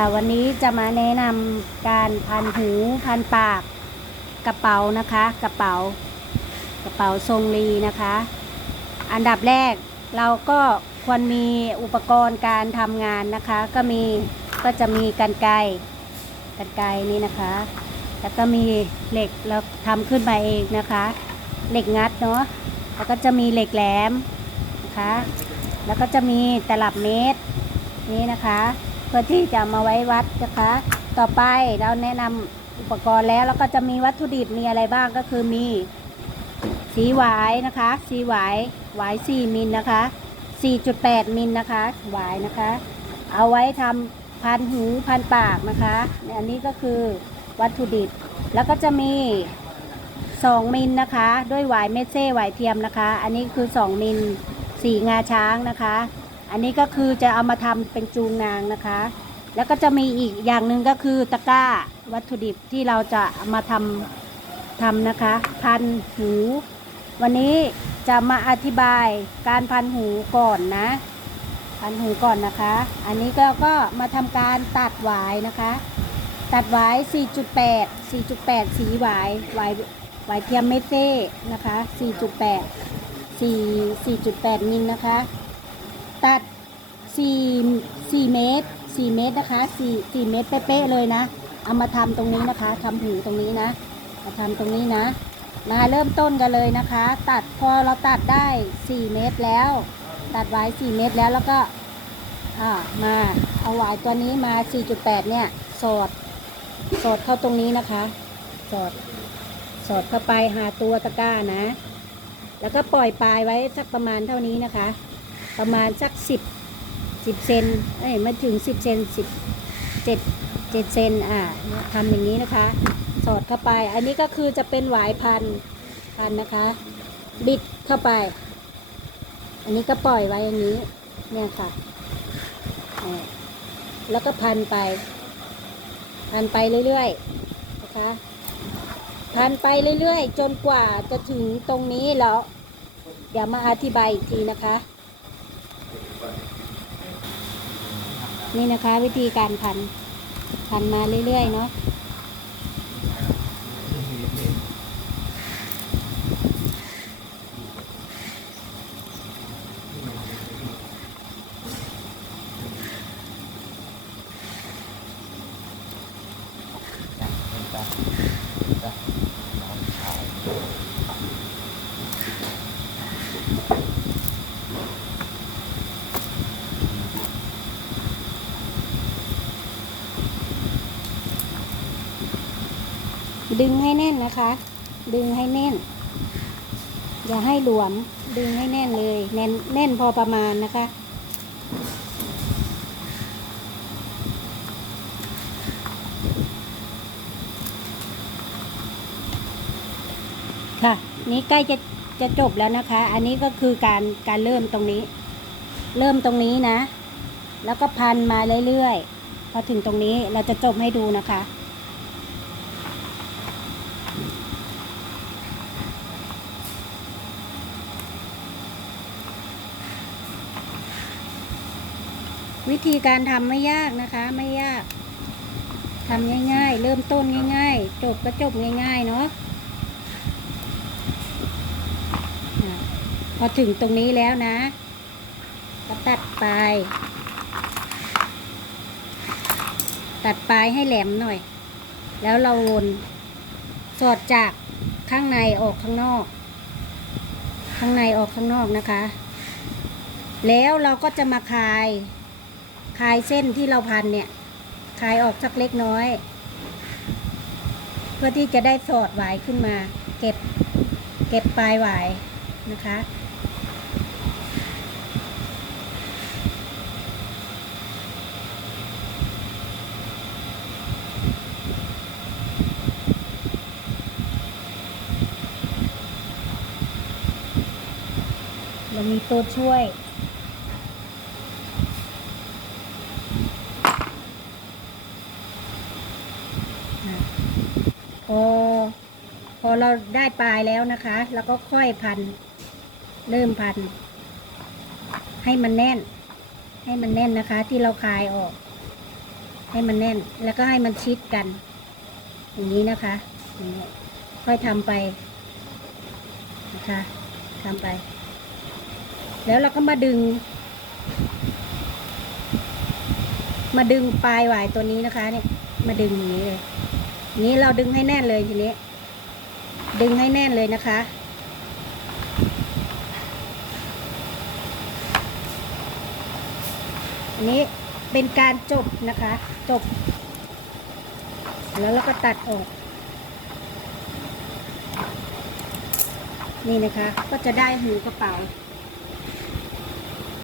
ค่ะวันนี้จะมาแนะนำการพันหูพันปากกระเป๋านะคะ กระเป๋ากระเป๋าทรงลีนะคะ อันดับแรกเราก็ควรมีอุปกรณ์การทำงานนะคะ ก็มีก็จะมีกันไกกันไกนี่นะคะ แล้วก็มีเหล็กเราทำขึ้นมาเองนะคะ เหล็กงัดเนาะแล้วก็จะมีเหล็กแหลมนะคะ แล้วก็จะมีตลับเมตรนี่นะคะ เพื่อที่จะมาไว้วัดนะคะ ต่อไปเราแนะนำอุปกรณ์แล้วแล้วก็จะมีวัตถุดิบมีอะไรบ้างก็คือมีสีหวายนะคะสีหวายหวาย 4 มิลนะคะ 4.8 มิลนะคะหวายนะคะ เอาไว้ทำพันหูพันปากนะคะอันนี้ก็คือวัตถุดิบแล้วก็จะมี 2 มิลนะคะ ด้วยหวายเมเซ่หวายเทียมนะคะ อันนี้คือ 2 มิลสีงาช้างนะคะ อันนี้ก็คือจะเอามาทำเป็นจูงนางนะคะ แล้วก็จะมีอีกอย่างหนึ่งก็คือตะกร้าวัตถุดิบที่เราจะามาทำทำนะคะ พันหู วันนี้จะมาอธิบายการพันหูก่อนนะ พันหูก่อนนะคะ อันนี้ก็ก็มาทำการตัดหวายนะคะ ตัดหวาย 4.8 4.8 สีหวายหวายหวายเทียมเมเซ่นะคะ 4.8 4 4.8มิลนะคะ ตัด4 4เมตร4เมตรนะคะ4 4เมตรเป๊ะๆเลยนะ เอามาทำตรงนี้นะคะทำหูตรงนี้นะมาทำตรงนี้นะมาเริ่มต้นกันเลยนะคะ ตัดพอเราตัดได้4เมตรแล้ว ตัดไว้4เมตรแล้วแล้วก็อ่ามาเอาหวายตัวนี้มา 4.8 เนี่ย สอด สอดเข้าตรงนี้นะคะ สอด สอดเข้าไปหาตัวตะกร้านะ แล้วก็ปล่อยปลายไว้สักประมาณเท่านี้นะคะ ประมาณสัก10 10เซนเอ้ยไม่ถึง10เซน10 7 7เจ็ดเซนอ่าทำอย่างนี้นะคะ สอดเข้าไป อันนี้ก็คือจะเป็นหวายพันพันนะคะ บิดเข้าไป อันนี้ก็ปล่อยไว้อย่างนี้เนี่ยค่ะแล้วก็พันไป พันไปเรื่อยๆนะคะพันไปเรื่อยๆ จนกว่าจะถึงตรงนี้แล้วเดี๋ยวมาอธิบายอีกทีนะคะ นี่นะคะ วิธีการพัน พันมาเรื่อยๆเนาะ ดึงให้แน่นนะคะ ดึงให้แน่น อย่าให้หลวม ดึงให้แน่นเลย แน่นแน่นพอประมาณนะคะ ค่ะ นี้ใกล้จะจะจบแล้วนะคะ อันนี้ก็คือการการเริ่มตรงนี้ เริ่มตรงนี้นะ แล้วก็พันมาเรื่อยๆ พอถึงตรงนี้เราจะจบให้ดูนะคะ วิธีการทำไม่ยากนะคะ ไม่ยากทำง่าย ๆ เริ่มต้นง่าย ๆ จบก็จบง่าย ๆ เนาะพอถึงตรงนี้แล้วนะก็ตัดปลายตัดปลายให้แหลมหน่อย แล้วเราวน สอดจากข้างในออกข้างนอก ข้างในออกข้างนอกนะคะ แล้วเราก็จะมาคลาย คลายเส้นที่เราพันเนี่ย คลายออกสักเล็กน้อย เพื่อที่จะได้สอดหวายขึ้นมา เก็บ เก็บปลายหวายนะคะ เรามีตัวช่วยพอพอเราได้ปลายแล้วนะคะ แล้วก็ค่อยพัน เริ่มพัน ให้มันแน่น ให้มันแน่นนะคะ ที่เราคลายออก ให้มันแน่น แล้วก็ให้มันชิดกัน อย่างนี้นะคะ ค่อยทำไปนะคะทำไป แล้วเราก็มาดึง มาดึงปลายหวายตัวนี้นะคะ เนี่ย มาดึงอย่างนี้เลยนี้เราดึงให้แน่นเลยทีนี้ ดึงให้แน่นเลยนะคะ อันนี้เป็นการจบนะคะ จบ แล้วเราก็ตัดออก นี่นะคะ ก็จะได้หูกระเป๋า